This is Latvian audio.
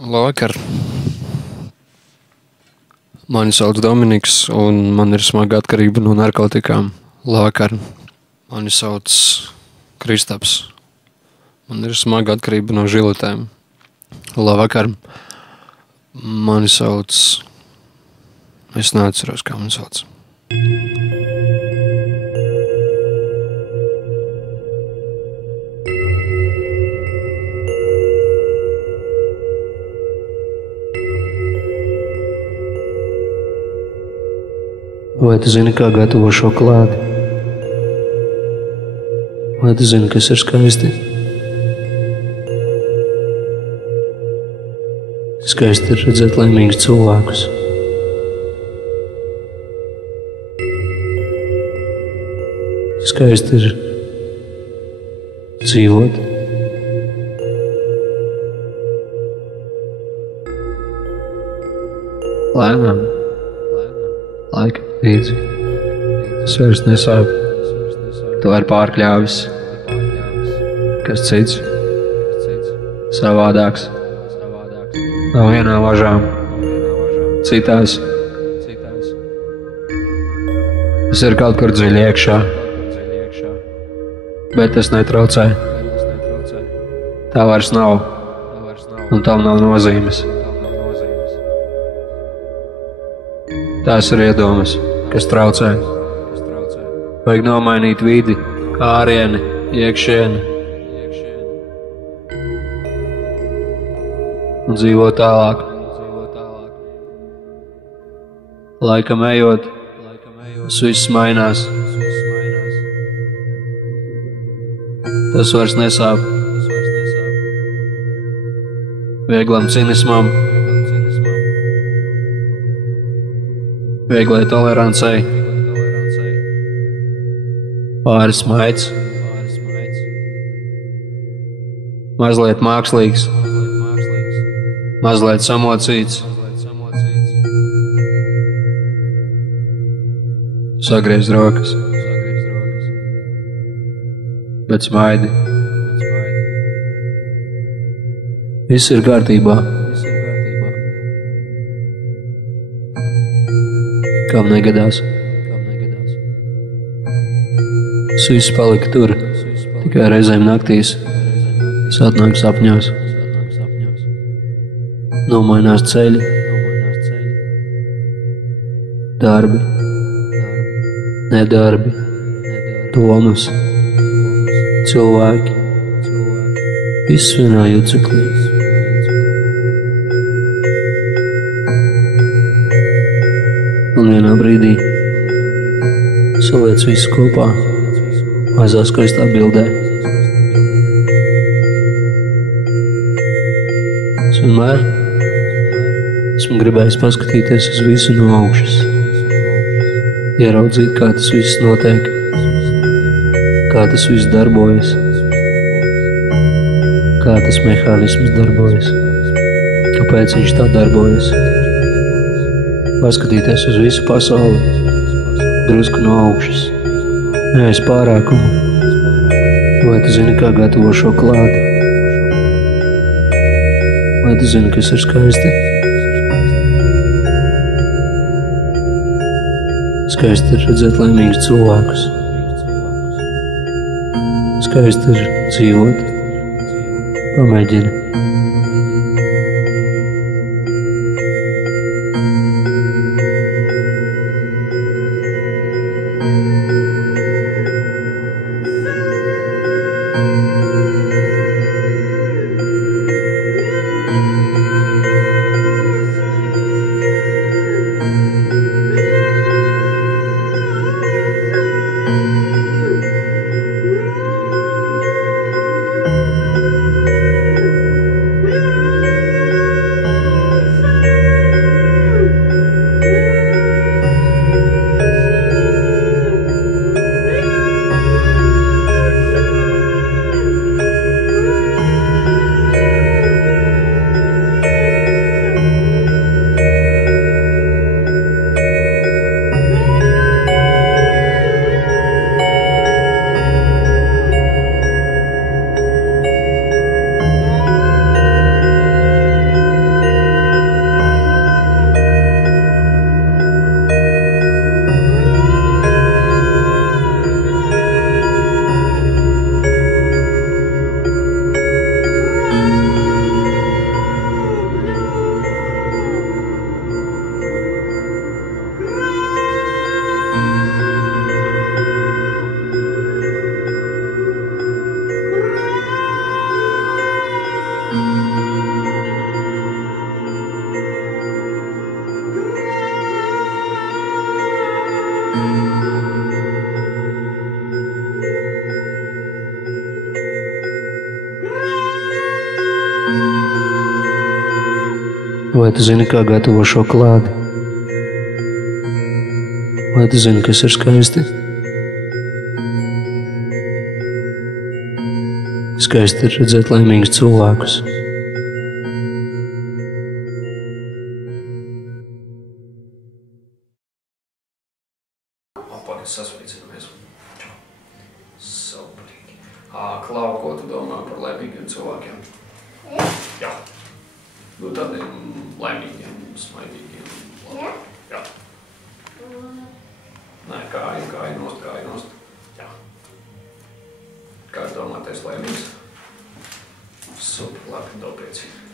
Labvakar! Mani sauc Dominiks, un man ir smaga atkarība no narkotikām. Labvakar! Mani sauc Kristaps. Man ir smaga atkarība no žiletēm. Labvakar! Mani sauc... Es neatceros, kā mani sauc. Vai tu zini, kā gatavo šokolādi? Vai tu zini, kas ir skaisti? Skaisti ir redzēt laimīgus cilvēkus. Skaisti ir dzīvot. Lēnām. Laika līdzi. Tas vairs nesāp. Tu vari pārkļāvis. Kas cits? Savādāks. No vienām važām. Citās. Tas ir kaut kur dziļi iekšā. Bet tas netraucē. Tā vairs nav. Un tam nav nozīmes. Tās ir iedomas, kas traucē. Vajag nomainīt vidi, ārieni, iekšieni. Un dzīvot tālāk. Laikam ejot, tas viss mainās. Tas vairs nesāp. Vieglam cinismam. Vieglai tolerancei, pāris maids, mazliet mākslīgs, mazliet samocīts. Sagriez rokas, bet smaidi. Viss ir kārtībā. Kam negadās. Tas viss palika tur, tikai reizēm naktīs. Tas atnāk sapņos. Nomainās ceļi. Darbi. Nedarbi. Domas. Cilvēki. Viss vienā juceklī. Un vienā brīdī saliec visu kopā mazā skaistā bildē. Es vienmēr esmu gribējis paskatīties uz visu no augšas, ieraudzīt, kā tas viss notiek, kā tas viss darbojas, kā tas mehānisms darbojas, kāpēc viņš tā darbojas. Paskatīties uz visu pasauli, drusku no augšas, neaiz pārākumu. Vai tu zini, kā gatavo šokolādi? Vai tu zini, kas ir skaisti? Skaisti ir redzēt laimīgus cilvēkus. Skaisti ir dzīvot. Pamēģini. Vai tu zini, kā gatavo šokolādi? Vai tu zini, kas ir skaisti? Skaisti ir redzēt laimīgus cilvēkus. Pagaid, sasveicinamies. Sauprīgi. Klau, ko tu domā par laimīgiem cilvēkiem? Jā. Nu, tādiem laimīgiem, smaidīgiem. Jā? Jā. Nē, kāja nost. Jā. Kā domā, tais laimīgs? Super, labi, daudz priecīgi.